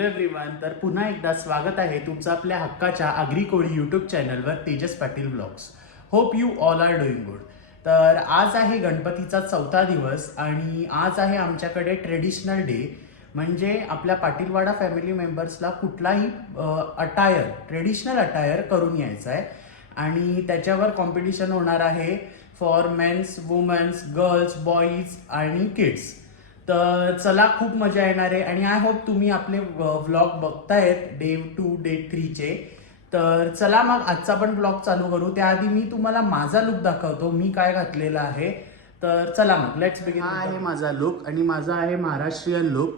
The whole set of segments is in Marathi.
हॅलो एव्हरीवन, तर पुन्हा एकदा स्वागत आहे तुमचं आपल्या हक्काच्या आगरी कोळी यूट्यूब चॅनलवर Tejas Patil blogs. Hope you all are doing good. तर आज आहे गणपतीचा 4था दिवस आणि आज आहे आमच्याकडे ट्रेडिशनल डे. म्हणजे आपल्या पाटीलवाडा फॅमिली मेंबर्सला कुठलाही ट्रेडिशनल अटायर करून यायचं आहे आणि त्याच्यावर कॉम्पिटिशन होणार आहे for mens, womens, girls, boys आणि किड्स. तर चला, खूप मजा येणार आहे आणि आय होप तुम्ही आपले व्लॉग बघतायत डे 2 डे 3चे. तर चला मग आजचा पण ब्लॉग चालू करू. त्याआधी मी तुम्हाला माझा लुक दाखवतो, मी काय घातलेला आहे. तर चला मग लेट्स बिगिन. हा आहे माझा लुक आणि माझा आहे महाराष्ट्रीयन लुक.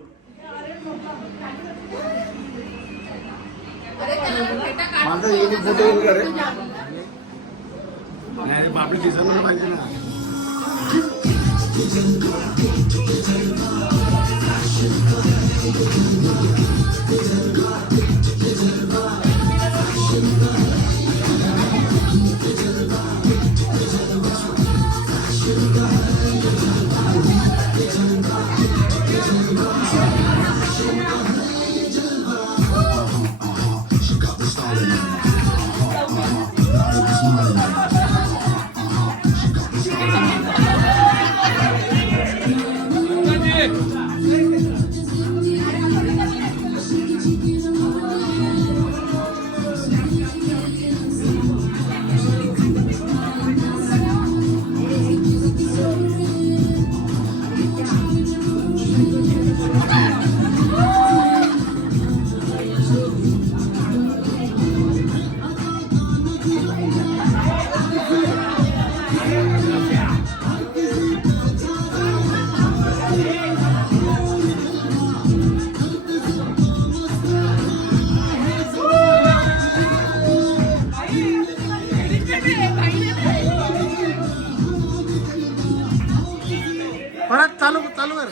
परत चालू कर.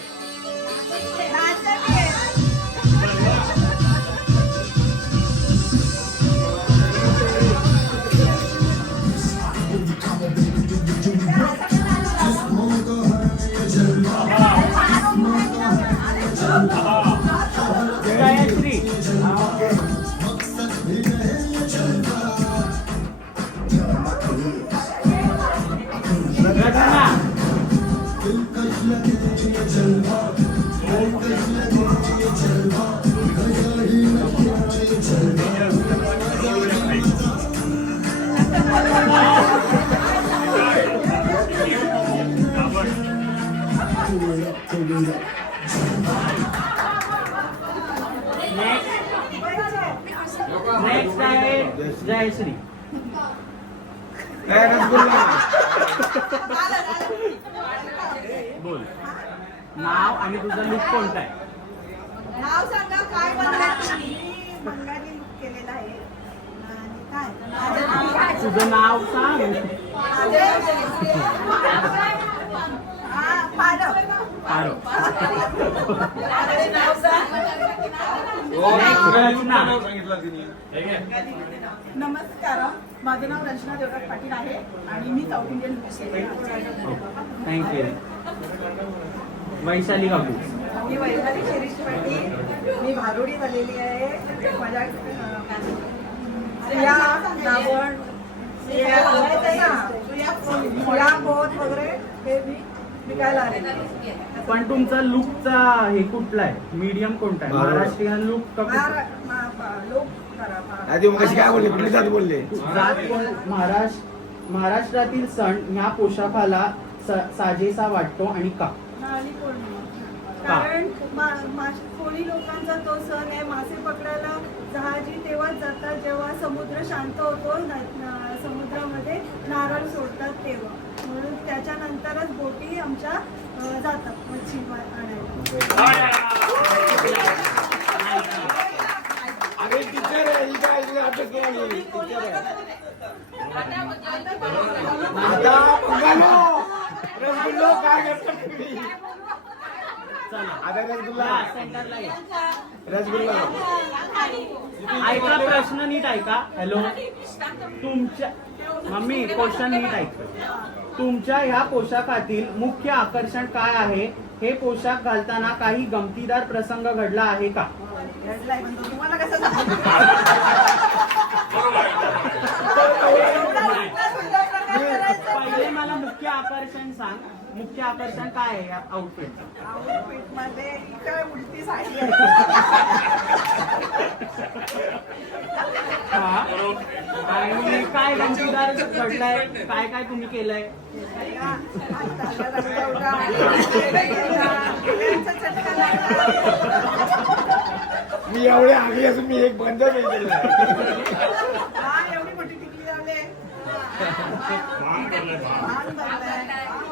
नेक्स्ट आहे जयश्री. बोल नाव आणि तुझं लुक कोणता आहे? नाव सांगा. काय बनवायचं? बंगाली लुक केलेला आहे. आणि काय तुझं नाव सांग. पारो. नमस्कार, माझं नाव रचना देवराज पाटील आहे आणि मी साऊथ इंडियन लुक केले. थँक्यू. वैशाली काकू. मी वैशाली शिरीष पाटील. मी भारुडी झालेली आहे. माझ्या सुया नावण सुया पोत वगैरे हे मी विकायला आलेली. पण तुमचा लुकचा हे कुठला आहे? मीडियम कोणता आहे? महाराष्ट्रीयन लुक का लोक काय बोलले? कुठली जात बोलले? जात कोण? महाराष्ट्रातील सण ह्या पोशाखाला साजेसा वाटतो आणि का? नारळी पौर्णिमा. कारण कोळी लोकांचा तो सण आहे. मासे पकडायला जहाजी तेव्हाच जातात जेव्हा समुद्र शांत होतो. समुद्रामध्ये नारळ सोडतात तेव्हा, म्हणून त्याच्यानंतरच बोटी आमच्या जातात मच्छी आणायला. अरे टीचर आहे ही काय आता केली रसगुल्लो काय करतात तुम्ही? आता रसगुल्ला ऐका, प्रश्न नीट ऐका. हॅलो, तुमच्या मम्मी क्वेश्चन नीट ऐक. तुमच्या ह्या पोशाखातील मुख्य आकर्षण काय आहे? हे पोशाख घालताना काही गमतीदार प्रसंग घडला आहे का? घडलाय पहिले मला मुख्य आकर्षण सांग. मुख्य आकर्षण काय आहे या आउटफिट? आउटफिट मध्ये काय उलटी साडी आहे. आणि काय गंजीदार घडलंय? काय काय तुम्ही केलंय? मी एवढे आगी असून मी एक बंद नाही केलं. एवढी मोठी टिकली लावले.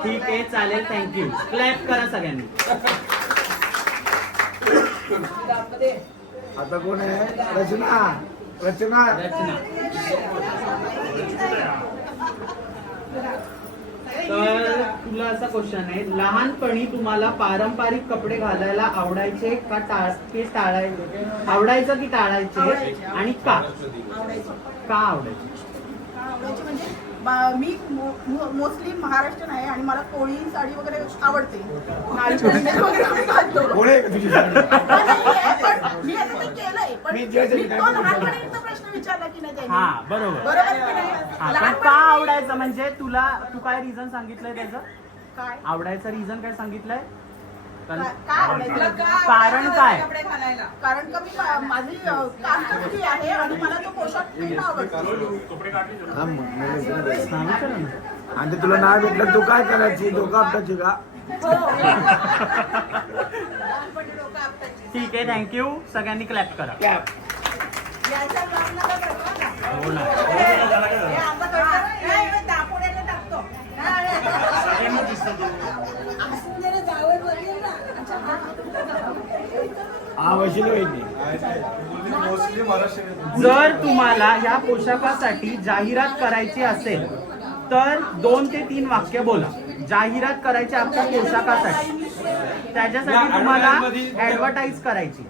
ठीक आहे, चालेल, थँक्यू. क्लॅप करा सगळ्यांनी. आता कोण आहे? रचना. रचना. तर तुला असा क्वेश्चन आहे, लहानपणी तुम्हाला पारंपरिक कपडे घालायला आवडायचे का टाळायचे? आवडायचं की टाळायचे आणि का? का आवडायचे? आवडायची म्हणजे मी मोस्टली महाराष्ट्रीयन आहे आणि मला कोळी साडी वगैरे आवडते. कोण आहे का तुझी साडी? मी आता ते केलंय पण मी मी जज आहे. तो लहानपणीचा प्रश्न विचारला की नाही त्यांनी? हा, बरोबर. बरोबर की नाही? हा, पण लहानपणी- का आवडायचं म्हणजे तू काय रिझन सांगितलंय त्याचं? काय आवडायचं रिझन काय सांगितलंय? कारण काय आवडायचं? कारण काय? कारण का मी माझी कास्ट मुली आहे आणि मला तो पोशाख खूप आवडतो. हा, मग नाही विचारलं. हा, विचारा ना. आणि ते तुला नाव भेटलं तू काय करायची? डोकं आपटायची का? हो. लहानपणी लोकं आपटायची. ठीक आहे, थँक्यू. सगळ्यांनी क्लॅप करा. याच्या लग्नाला करतो ना. हो ना. हे आता करतो. नाही, दापोड्याला टाकतो. असं जरा जावं बघेल ना. अच्छा, हा वशिला वहिनी. जर तुम्हाला या पोशाखासाठी जाहिरात करायची असेल तर 2 ते 3 वाक्य बोला. जाहिरात करायची आपल्या पोशाखासाठी, त्याच्यासाठी तुम्हाला ऍडव्हर्टाईज करायची,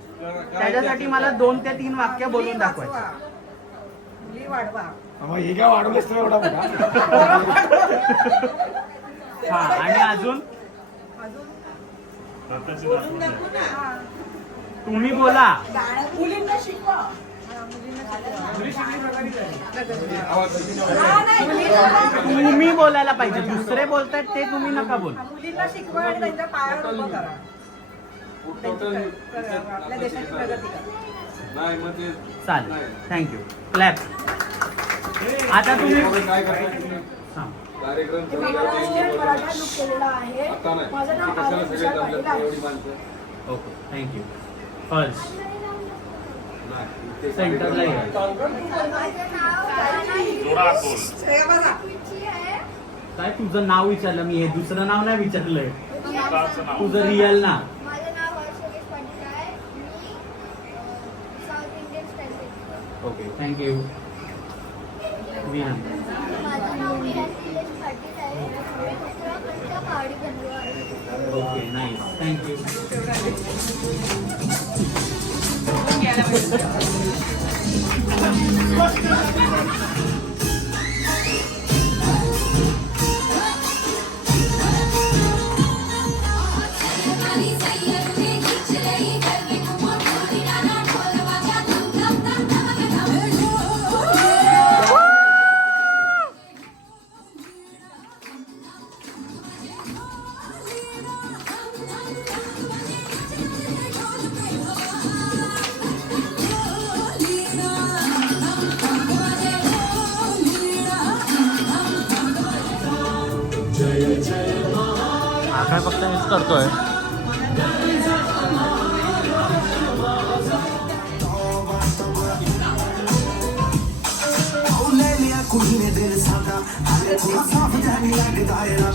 त्याच्यासाठी मला 2 ते 3 वाक्य बोलून दाखवायचे. मुली वाढवा. मग हे काय वाढवलंस तर एवढा मोठा? हा, आणि अजून बोलून दाखवू ना. तुम्ही बोला. मुलींना शिकवा. तुम्ही बोलायला पाहिजे, दुसरे बोलतायत ते तुम्ही नका बोलू. मुलींना शिकवा आणि त्यांच्या पायावर उभं करा. आपल्या देशाची प्रगती करा. चालेल, थँक्यू. क्लॅप. आता तुम्ही सांग. मराठा लुक केलेला आहे. माझं नाव आनंद विशाल पाटील आहे. Okay, thank you. फर्स्ट सेंटरला या. काय तुझं नाव विचारलं मी, हे दुसरं नाव नाही विचारलंय. तुझं रिअल नाव. माझं नाव हर्षदेश पाटील आहे. मी south Indian style. Okay, thank you. Vihaan. माझं नाव हर्षदेश पाटील आहे. मी उत्तराखंडच्या पहाडी बनलो आहे. Okay, nice, thank you. काय फक्त मिस करतोय.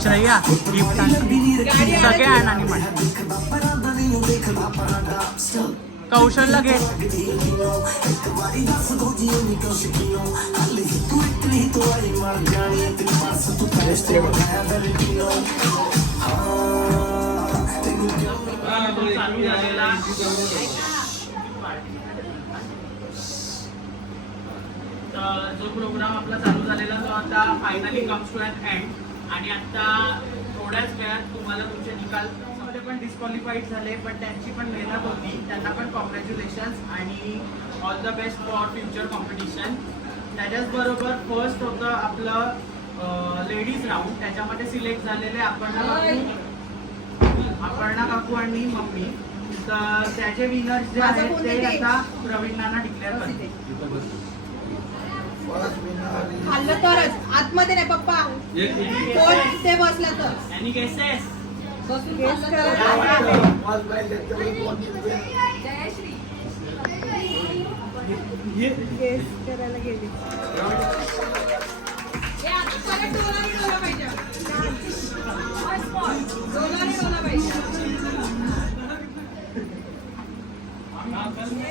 श्रेया गिफ्ट सगळे आण आणि म्हण. कौशलला घे. जो प्रोग्राम आपला चालू झालेला तो आता finally comes to an end. आणि आता थोड्याच वेळात तुम्हाला तुमचे निकाल पण डिस्क्वालिफाईड झाले, पण त्यांची पण मेहनत होती. त्यांना पण कॉंग्रॅच्युलेशन्स आणि all the best for future competition. त्याच्याचबरोबर फर्स्ट होतं आपलं लेडीज राऊंड. त्याच्यामध्ये सिलेक्ट झालेले अपर्णा काकू आणि मम्मी. तर त्याचे विनर्स जे आहेत ते आता प्रवीण नाना डिक्लेअर करते. खाल्लं तरच आतमध्ये नाही पप्पा कोण ते बसला तर एनी गेसेस? बसून Guess खाल्लं करा. गेस करायला गेली. हे आता परत डोलाने डोला पाहिजे डोलाने डोला पाहिजे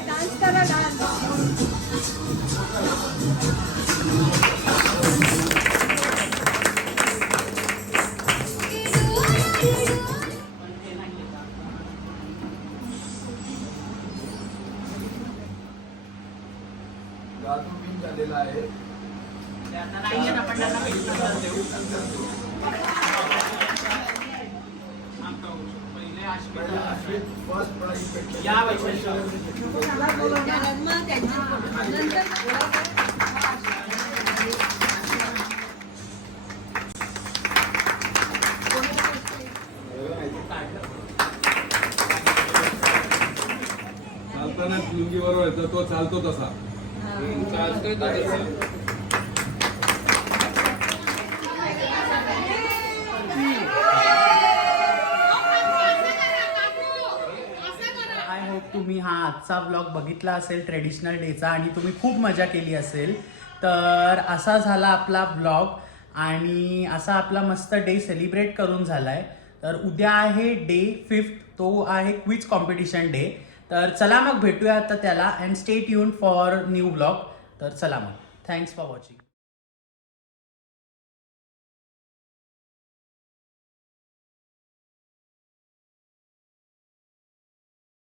डान्स करा डान्स. जादू पिन झालेला आहे. ते आता नाही आहेत, आपण त्यांना नंतर देऊ. पहिले पहिला अश्विन अश्विन फर्स्ट प्राइज भेटले. या वैशिष्ट्य मग त्यांची नंतर चालताना लुंगी बरोबर येतो तो चालतो तसा चालतोय तो तसा. आय होप तुम्ही हा आजचा व्लॉग बघितला असेल ट्रेडिशनल डेचा आणि तुम्ही खूप मजा केली असेल. तर असा झाला आपला व्लॉग आणि असा आपला मस्त डे सेलिब्रेट करून झालाय. तर उद्या आहे डे 5th, तो आहे क्विज कॉम्पिटिशन डे. तर चला मग भेटूया आता त्याला. And stay tuned for new vlog. तर चला मग, थँक्स फॉर वॉचिंग.